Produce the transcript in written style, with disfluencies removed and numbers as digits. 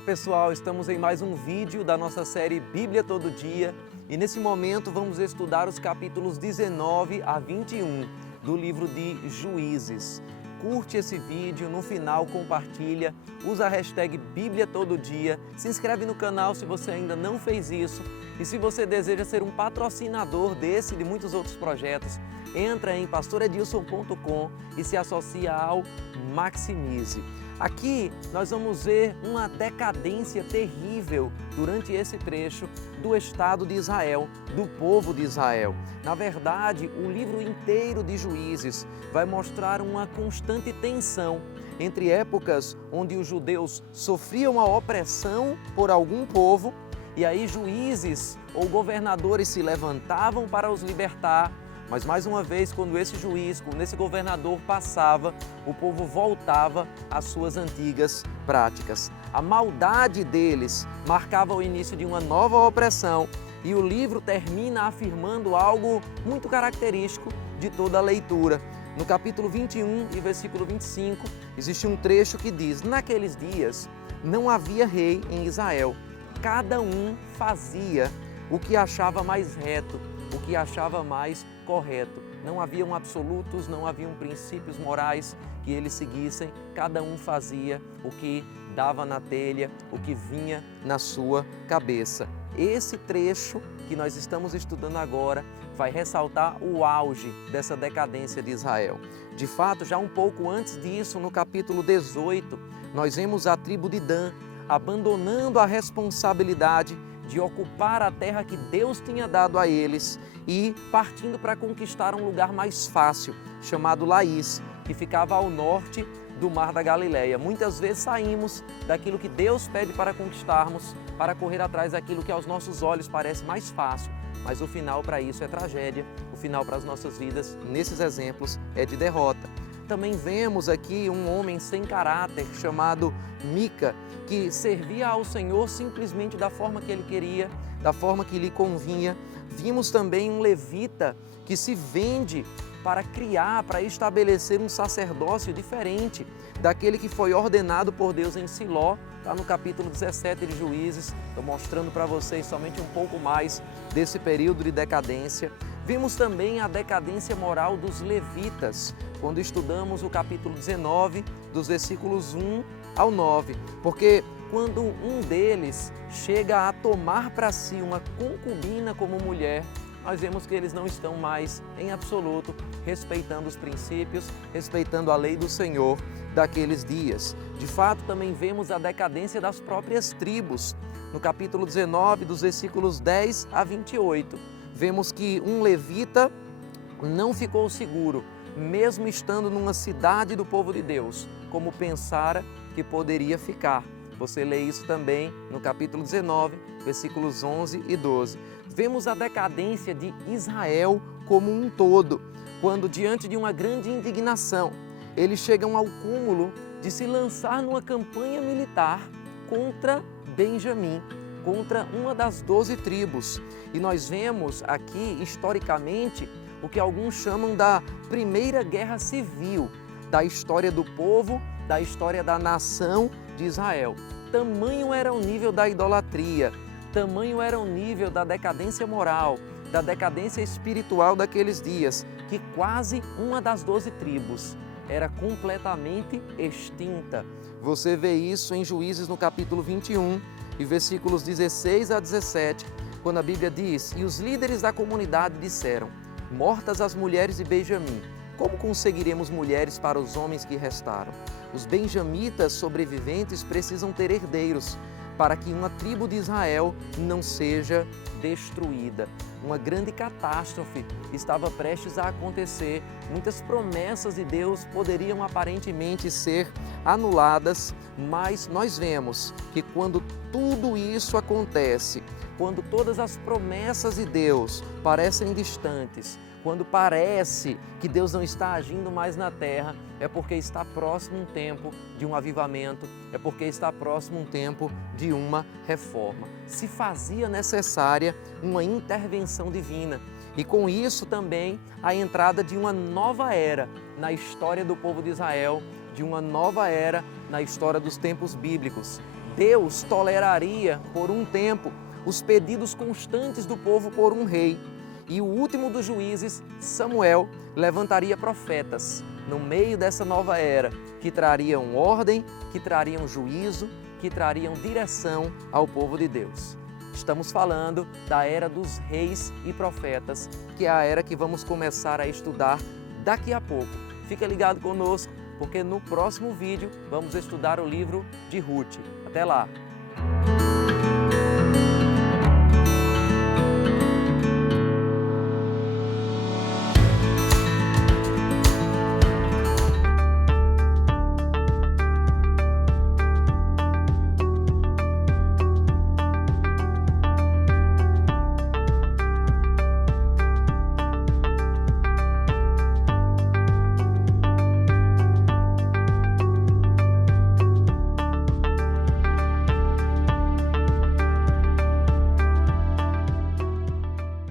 Olá pessoal, estamos em mais um vídeo da nossa série Bíblia Todo Dia e nesse momento vamos estudar os capítulos 19 a 21 do livro de Juízes. Curte esse vídeo, no final compartilha, usa a hashtag Bíblia Todo Dia, se inscreve no canal se você ainda não fez isso e se você deseja ser um patrocinador desse e de muitos outros projetos, entra em pastoredilson.com e se associa ao Maximize. Aqui nós vamos ver uma decadência terrível durante esse trecho do Estado de Israel, do povo de Israel. Na verdade, o livro inteiro de Juízes vai mostrar uma constante tensão entre épocas onde os judeus sofriam a opressão por algum povo e aí juízes ou governadores se levantavam para os libertar. Mas mais uma vez, quando esse juiz, quando esse governador passava, o povo voltava às suas antigas práticas. A maldade deles marcava o início de uma nova opressão e o livro termina afirmando algo muito característico de toda a leitura. No capítulo 21 e versículo 25, existe um trecho que diz: naqueles dias não havia rei em Israel, cada um fazia o que achava mais reto, o que achava mais correto. Não haviam absolutos, não haviam princípios morais que eles seguissem, cada um fazia o que dava na telha, o que vinha na sua cabeça. Esse trecho que nós estamos estudando agora vai ressaltar o auge dessa decadência de Israel. De fato, já um pouco antes disso, no capítulo 18, nós vemos a tribo de Dan abandonando a responsabilidade de ocupar a terra que Deus tinha dado a eles e partindo para conquistar um lugar mais fácil, chamado Laís, que ficava ao norte do Mar da Galileia. Muitas vezes saímos daquilo que Deus pede para conquistarmos, para correr atrás daquilo que aos nossos olhos parece mais fácil, mas o final para isso é tragédia, o final para as nossas vidas, nesses exemplos, é de derrota. Também vemos aqui um homem sem caráter chamado Mica, que servia ao Senhor simplesmente da forma que ele queria, da forma que lhe convinha. Vimos também um levita que se vende para criar, para estabelecer um sacerdócio diferente daquele que foi ordenado por Deus em Siló. Está no capítulo 17 de Juízes, estou mostrando para vocês somente um pouco mais desse período de decadência. Vimos também a decadência moral dos levitas, quando estudamos o capítulo 19, dos versículos 1 ao 9, porque quando um deles chega a tomar para si uma concubina como mulher, nós vemos que eles não estão mais, em absoluto, respeitando os princípios, respeitando a lei do Senhor daqueles dias. De fato, também vemos a decadência das próprias tribos. No capítulo 19, dos versículos 10 a 28, vemos que um levita não ficou seguro, mesmo estando numa cidade do povo de Deus, como pensara que poderia ficar. Você lê isso também no capítulo 19, versículos 11 e 12. Vemos a decadência de Israel como um todo, quando diante de uma grande indignação, eles chegam ao cúmulo de se lançar numa campanha militar contra Benjamim, contra uma das 12 tribos. E nós vemos aqui, historicamente, o que alguns chamam da Primeira Guerra Civil, da história do povo, da história da nação de Israel. Tamanho era o nível da idolatria, tamanho era o nível da decadência moral, da decadência espiritual daqueles dias, que quase uma das 12 tribos era completamente extinta. Você vê isso em Juízes no capítulo 21 e versículos 16 a 17, quando a Bíblia diz: e os líderes da comunidade disseram: mortas as mulheres de Benjamim, como conseguiremos mulheres para os homens que restaram? Os benjamitas sobreviventes precisam ter herdeiros, para que uma tribo de Israel não seja destruída. Uma grande catástrofe estava prestes a acontecer. Muitas promessas de Deus poderiam aparentemente ser anuladas, mas nós vemos que quando tudo isso acontece, quando todas as promessas de Deus parecem distantes, quando parece que Deus não está agindo mais na terra, é porque está próximo um tempo de um avivamento, é porque está próximo um tempo de uma reforma. Se fazia necessária uma intervenção divina e com isso também a entrada de uma nova era na história do povo de Israel, de uma nova era na história dos tempos bíblicos. Deus toleraria por um tempo os pedidos constantes do povo por um rei. E o último dos juízes, Samuel, levantaria profetas no meio dessa nova era, que trariam ordem, que trariam juízo, que trariam direção ao povo de Deus. Estamos falando da era dos reis e profetas, que é a era que vamos começar a estudar daqui a pouco. Fica ligado conosco, porque no próximo vídeo vamos estudar o livro de Ruth. Até lá!